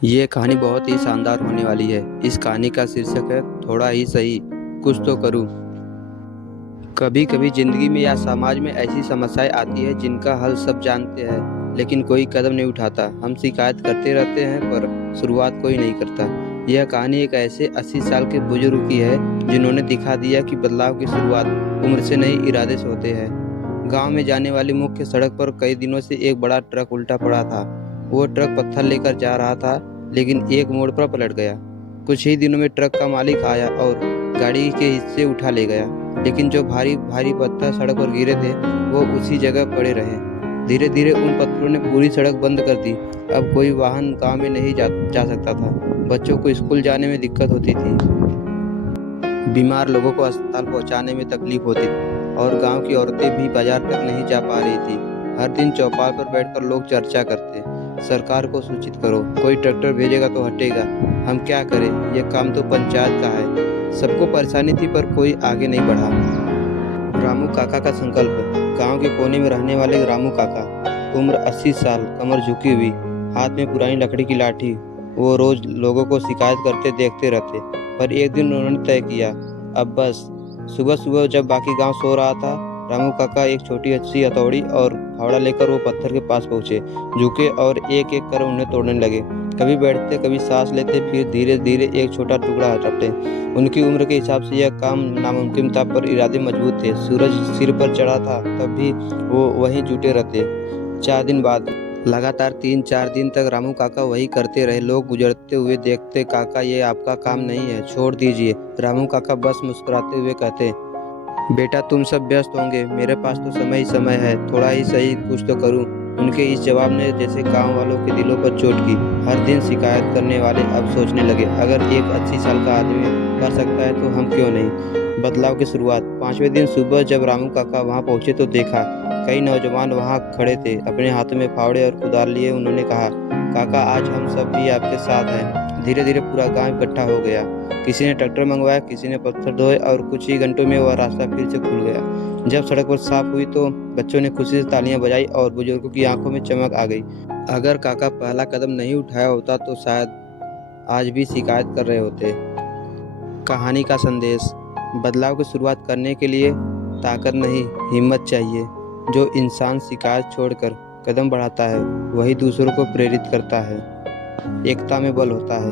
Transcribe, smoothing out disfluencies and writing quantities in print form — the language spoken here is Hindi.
ये कहानी बहुत ही शानदार होने वाली है। इस कहानी का शीर्षक है थोड़ा ही सही, कुछ तो करूं। कभी कभी जिंदगी में या समाज में ऐसी समस्याएं आती है जिनका हल सब जानते हैं लेकिन कोई कदम नहीं उठाता। हम शिकायत करते रहते हैं पर शुरुआत कोई नहीं करता। यह कहानी एक ऐसे 80 साल के बुजुर्ग की है जिन्होंने दिखा दिया कि बदलाव की शुरुआत उम्र से नहीं इरादे से होते हैं। गांव में जाने वाली मुख्य सड़क पर कई दिनों से एक बड़ा ट्रक उल्टा पड़ा था। वो ट्रक पत्थर लेकर जा रहा था लेकिन एक मोड़ पर पलट गया। कुछ ही दिनों में ट्रक का मालिक आया और गाड़ी के हिस्से उठा ले गया, लेकिन जो भारी भारी पत्थर सड़क पर गिरे थे वो उसी जगह पड़े रहे। धीरे धीरे उन पत्थरों ने पूरी सड़क बंद कर दी। अब कोई वाहन गांव में नहीं जा सकता था। बच्चों को स्कूल जाने में दिक्कत होती थी, बीमार लोगों को अस्पताल पहुंचाने में तकलीफ होती थी और गांव की औरतें भी बाजार तक नहीं जा पा रही थी। हर दिन चौपाल पर बैठकर लोग चर्चा करते, सरकार को सूचित करो, कोई ट्रैक्टर भेजेगा तो हटेगा, हम क्या करें, यह काम तो पंचायत का है। सबको परेशानी थी पर कोई आगे नहीं बढ़ा। रामू काका का संकल्प। गांव के कोने में रहने वाले रामू काका, उम्र 80 साल, कमर झुकी हुई, हाथ में पुरानी लकड़ी की लाठी। वो रोज लोगों को शिकायत करते देखते रहते, पर एक दिन उन्होंने तय किया, अब बस। सुबह सुबह जब बाकी गांव सो रहा था, रामू काका एक छोटी सी हथौड़ी और फावड़ा लेकर वो पत्थर के पास पहुंचे, झुके और एक एक कर उन्हें तोड़ने लगे। कभी बैठते, कभी सांस लेते, फिर धीरे धीरे एक छोटा टुकड़ा हटाते। उनकी उम्र के हिसाब से यह काम नामुमकिन था पर इरादे मजबूत थे। सूरज सिर पर चढ़ा था तब भी वो वहीं जुटे रहते। 4 दिन बाद, लगातार 3-4 दिन तक रामू काका वही करते रहे। लोग गुजरते हुए देखते, काका ये आपका काम नहीं है, छोड़ दीजिए। रामू काका बस मुस्कुराते हुए कहते, बेटा तुम सब व्यस्त होंगे, मेरे पास तो समय ही समय है, थोड़ा ही सही कुछ तो करूं। उनके इस जवाब ने जैसे गांव वालों के दिलों पर चोट की। हर दिन शिकायत करने वाले अब सोचने लगे, अगर एक 80 साल का आदमी कर सकता है तो हम क्यों नहीं। बदलाव की शुरुआत। 5वें दिन सुबह जब रामू काका वहां पहुंचे तो देखा कई नौजवान वहां खड़े थे, अपने हाथों में फावड़े और कुदाल लिए। उन्होंने कहा, काका आज हम सब भी आपके साथ हैं। धीरे धीरे पूरा गांव इकट्ठा हो गया। किसी ने ट्रैक्टर मंगवाया, किसी ने पत्थर ढोए और कुछ ही घंटों में वह रास्ता फिर से खुल गया। जब सड़क पर साफ हुई तो बच्चों ने खुशी से तालियां बजाई और बुजुर्गों की आंखों में चमक आ गई। अगर काका पहला कदम नहीं उठाया होता तो शायद आज भी शिकायत कर रहे होते। कहानी का संदेश। बदलाव की शुरुआत करने के लिए ताकत नहीं, हिम्मत चाहिए। जो इंसान शिकायत छोड़कर कदम बढ़ाता है वही दूसरों को प्रेरित करता है। एकता में बल होता है।